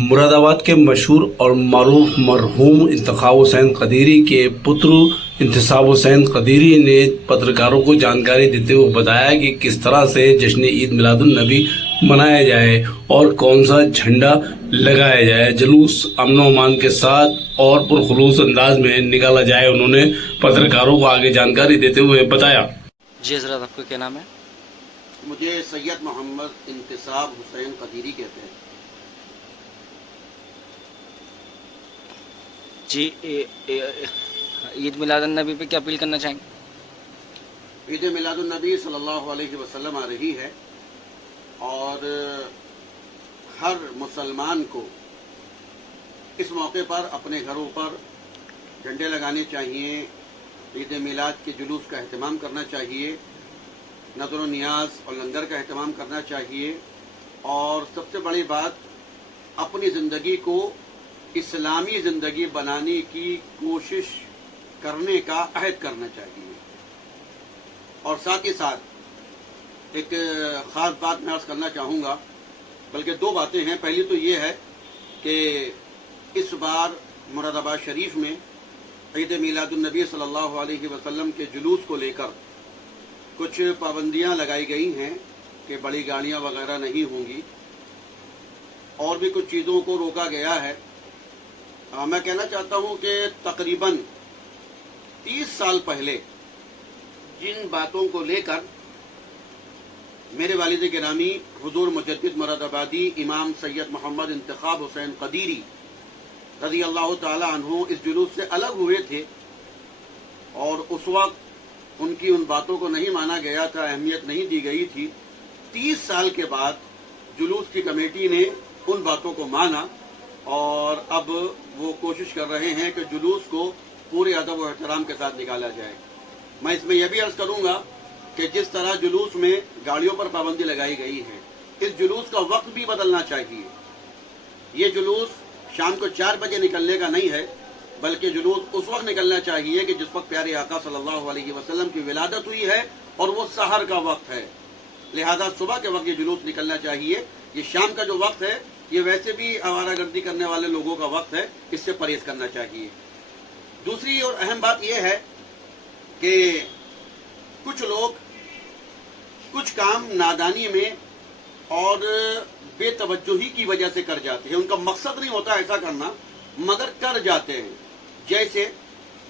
मुरादाबाद के मशहूर और मरूफ मरहूम इंतखाब हुसैन कदीरी के पुत्र इंतसाब हुसैन कदीरी ने पत्रकारों को जानकारी देते हुए बताया कि किस तरह से जश्न ईद मिलादुन नबी मनाया जाए और कौन सा झंडा लगाया जाए, जुलूस अमन अमान के साथ और पुरखुलूस अंदाज में निकाला जाए। उन्होंने पत्रकारों को आगे जानकारी देते हुए बताया। जी हजरत, आपका क्या नाम है? मुझे सैयद मोहम्मद इंतसाब हुसैन कदीरी कहते हैं। जी, ईद मिलादुन नबी पे क्या अपील करना चाहेंगे? ईद मिलादुन नबी सल्लल्लाहु अलैहि वसल्लम आ रही है और हर मुसलमान को इस मौके पर अपने घरों पर झंडे लगाने चाहिए, ईद मिलाद के जुलूस का अहतमाम करना चाहिए, नज़र नियाज और लंगर का अहतमाम करना चाहिए और सबसे बड़ी बात, अपनी ज़िंदगी को इस्लामी ज़िंदगी बनाने की कोशिश करने का अहद करना चाहिए। और साथ ही साथ एक ख़ास बात मैं अर्ज़ करना चाहूँगा, बल्कि दो बातें हैं। पहली तो ये है कि इस बार मुरादाबाद शरीफ में ईद मिलादुन नबी सल्लल्लाहु अलैहि वसल्लम के जुलूस को लेकर कुछ पाबंदियां लगाई गई हैं कि बड़ी गाड़ियां वगैरह नहीं होंगी और भी कुछ चीज़ों को रोका गया है। मैं कहना चाहता हूं कि तकरीबन 30 साल पहले जिन बातों को लेकर मेरे वालिद गिरामी हुजूर मुजद्दिद मुरादाबादी इमाम सैयद मोहम्मद इंतखाब हुसैन कदीरी रज़ी अल्लाह ताला अन्हु इस जुलूस से अलग हुए थे और उस वक्त उनकी उन बातों को नहीं माना गया था, अहमियत नहीं दी गई थी। 30 साल के बाद जुलूस की कमेटी ने उन बातों को माना और अब वो कोशिश कर रहे हैं कि जुलूस को पूरे अदब और एहतराम के साथ निकाला जाए। मैं इसमें यह भी अर्ज़ करूँगा कि जिस तरह जुलूस में गाड़ियों पर पाबंदी लगाई गई है, इस जुलूस का वक्त भी बदलना चाहिए। ये जुलूस शाम को 4 बजे निकलने का नहीं है, बल्कि जुलूस उस वक्त निकलना चाहिए कि जिस वक्त प्यारे आका सल्लल्लाहु अलैहि वसल्लम की विलादत हुई है और वो सहर का वक्त है। लिहाजा सुबह के वक्त ये जुलूस निकलना चाहिए। ये शाम का जो वक्त है, ये वैसे भी आवारागर्दी करने वाले लोगों का वक्त है, इससे परहेज करना चाहिए। दूसरी और अहम बात यह है कि कुछ लोग कुछ काम नादानी में और बेतवज्जोही की वजह से कर जाते हैं। उनका मकसद नहीं होता ऐसा करना, मगर कर जाते हैं। जैसे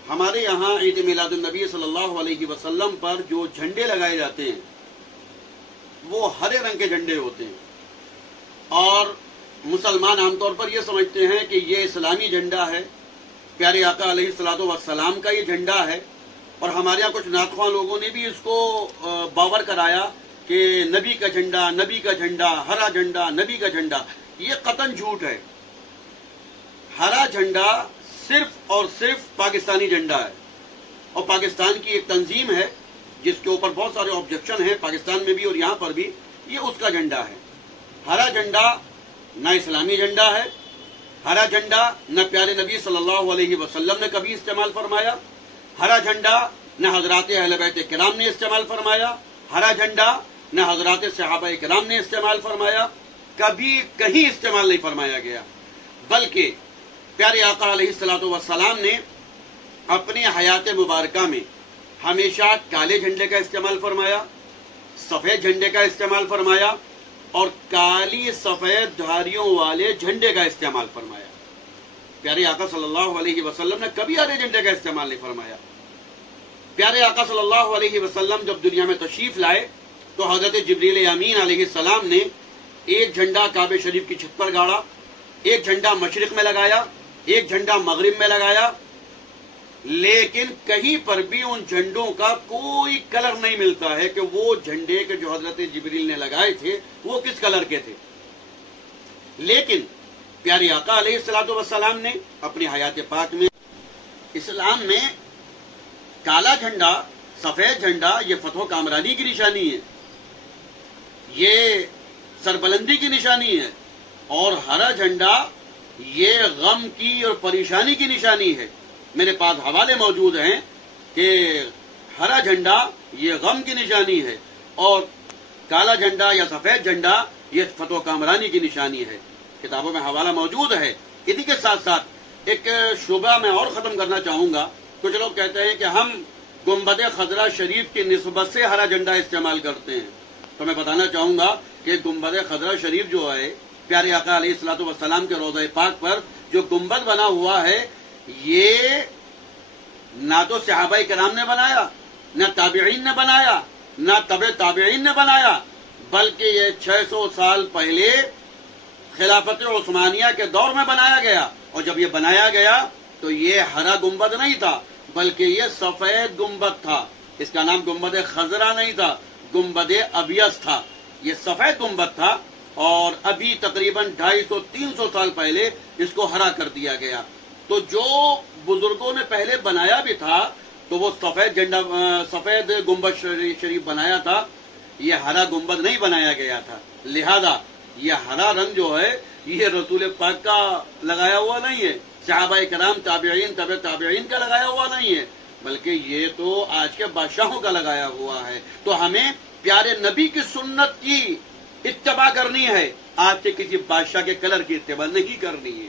हमारे यहाँ ईद मिलादुन नबी सल्लल्लाहु अलैहि वसल्लम पर जो झंडे लगाए जाते हैं वो हरे रंग के झंडे होते हैं और मुसलमान आमतौर पर यह समझते हैं कि ये इस्लामी झंडा है, प्यारे आका अलैहिस्सलातु वस्सलाम का ये झंडा है। और हमारे यहाँ कुछ नाख़्वां लोगों ने भी इसको बावर कराया कि नबी का झंडा, नबी का झंडा, हरा झंडा, नबी का झंडा। ये कतन झूठ है। हरा झंडा सिर्फ और सिर्फ पाकिस्तानी झंडा है और पाकिस्तान की एक तंजीम है जिसके ऊपर बहुत सारे ऑब्जेक्शन हैं, पाकिस्तान में भी और यहाँ पर भी। ये उसका झंडा है। हरा झंडा न इस्लामी झंडा है, हरा झंडा न प्यारे नबी सल्लल्लाहु अलैहि वसल्लम ने कभी इस्तेमाल फरमाया, हरा झंडा न हजरात अहले बैत किराम ने इस्तेमाल फरमाया, हरा झंडा न हजरात सहाबा किराम ने इस्तेमाल फरमाया, कभी कहीं इस्तेमाल नहीं फरमाया गया। बल्कि प्यारे आका अलैहिस्सलातु वस्सलाम ने अपने हयात मुबारका में हमेशा काले झंडे का इस्तेमाल फरमाया, सफ़ेद झंडे का इस्तेमाल फरमाया और काली सफ़ेद धारियों वाले झंडे का इस्तेमाल फरमाया। प्यारे आका सल्लल्लाहु अलैहि वसल्लम ने कभी हरे झंडे का इस्तेमाल नहीं फरमाया। प्यारे आका सल्लल्लाहु अलैहि वसल्लम जब दुनिया में तशरीफ लाए तो हज़रत जिब्रील अमीन अलैहिस्सलाम ने एक झंडा काबे शरीफ की छत पर गाड़ा, एक झंडा मशरिक में लगाया, एक झंडा मगरिब में लगाया, लेकिन कहीं पर भी उन झंडों का कोई कलर नहीं मिलता है कि वो झंडे के जो हजरत जिब्रील ने लगाए थे वो किस कलर के थे। लेकिन प्यारे आका अलैहिस्सलातु वस्सलाम ने अपनी हयात पाक में इस्लाम में काला झंडा, सफेद झंडा ये फतह कामरानी की निशानी है, ये सरबलंदी की निशानी है और हरा झंडा ये गम की और परेशानी की निशानी है। मेरे पास हवाले मौजूद हैं कि हरा झंडा ये गम की निशानी है और काला झंडा या सफ़ेद झंडा ये फतह कामरानी की निशानी है। کتابوں میں حوالہ موجود ہے. اسی کے ساتھ ساتھ ایک شعبہ میں اور ختم کرنا چاہوں گا. کچھ لوگ کہتے ہیں کہ ہم گنبد خضرا شریف کی نسبت سے ہرا جھنڈا استعمال کرتے ہیں. تو میں بتانا چاہوں گا کہ گنبد خضرا شریف جو ہے پیارے آقا علیہ الصلوۃ والسلام کے روضہ پاک پر جو گنبد بنا ہوا ہے، یہ نہ تو صحابہ کرام نے بنایا، نہ تابعین نے بنایا، نہ تبع تابعین نے بنایا، بلکہ یہ 600 سال پہلے خلافت عثمانیہ کے دور میں بنایا گیا. اور جب یہ بنایا گیا تو یہ ہرا گنبد نہیں تھا، بلکہ یہ سفید گنبد تھا. اس کا نام گنبد خضرا نہیں تھا، گنبد ابیض تھا. یہ سفید گنبد تھا اور ابھی تقریباً 250-300 سال پہلے اس کو ہرا کر دیا گیا. تو جو بزرگوں نے پہلے بنایا بھی تھا تو وہ سفید گنبد شریف بنایا تھا، یہ ہرا گنبد نہیں بنایا گیا تھا. لہذا یہ ہرا رنگ جو ہے یہ رسول پاک کا لگایا ہوا نہیں ہے، صحابہ کرام تابعین تبع تابعین کا لگایا ہوا نہیں ہے، بلکہ یہ تو آج کے بادشاہوں کا لگایا ہوا ہے. تو ہمیں پیارے نبی کی سنت کی اتباع کرنی ہے، آج سے کسی بادشاہ کے کلر کی اتباع نہیں کرنی ہے.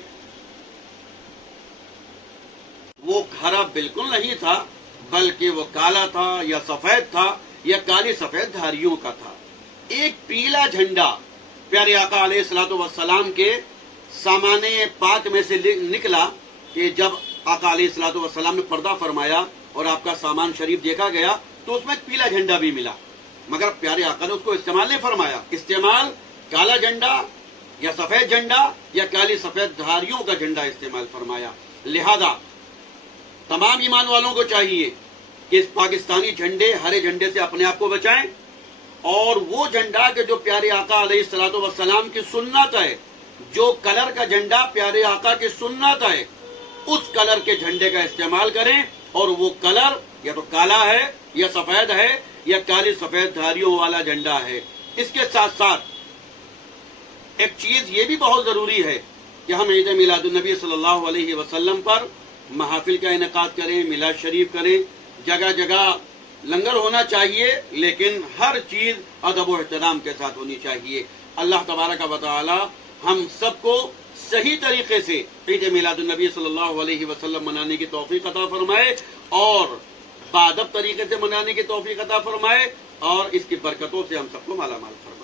وہ ہرا بالکل نہیں تھا، بلکہ وہ کالا تھا یا سفید تھا یا کالی سفید دھاریوں کا تھا. ایک پیلا جھنڈا پیارے آقا علیہ الصلوۃ والسلام کے سامان پاک میں سے نکلا کہ جب آقا علیہ الصلوۃ والسلام نے پردہ فرمایا اور آپ کا سامان شریف دیکھا گیا تو اس میں ایک پیلا جھنڈا بھی ملا، مگر پیارے آقا نے اس کو استعمال نہیں فرمایا. استعمال کالا جھنڈا یا سفید جھنڈا یا کالی سفید دھاریوں کا جھنڈا استعمال فرمایا. لہذا تمام ایمان والوں کو چاہیے کہ اس پاکستانی جھنڈے ہرے جھنڈے سے اپنے آپ کو بچائیں، اور وہ جھنڈا کہ جو پیارے آقا علیہ الصلوۃ والسلام کی سنت ہے، جو کلر کا جھنڈا پیارے آقا کی سنت ہے، اس کلر کے جھنڈے کا استعمال کریں. اور وہ کلر یا تو کالا ہے یا سفید ہے یا کالی سفید دھاریوں والا جھنڈا ہے. اس کے ساتھ ساتھ ایک چیز یہ بھی بہت ضروری ہے کہ ہم عید میلاد النبی صلی اللہ علیہ وسلم پر محافل کا انعقاد کریں، میلاد شریف کریں. جگہ جگہ لنگر ہونا چاہیے، لیکن ہر چیز ادب و احترام کے ساتھ ہونی چاہیے. اللہ تبارک و تعالی ہم سب کو صحیح طریقے سے عید میلاد النبی صلی اللہ علیہ وسلم منانے کی توفیق عطا فرمائے اور بادب طریقے سے منانے کی توفیق عطا فرمائے، اور اس کی برکتوں سے ہم سب کو مالا مال فرمائے.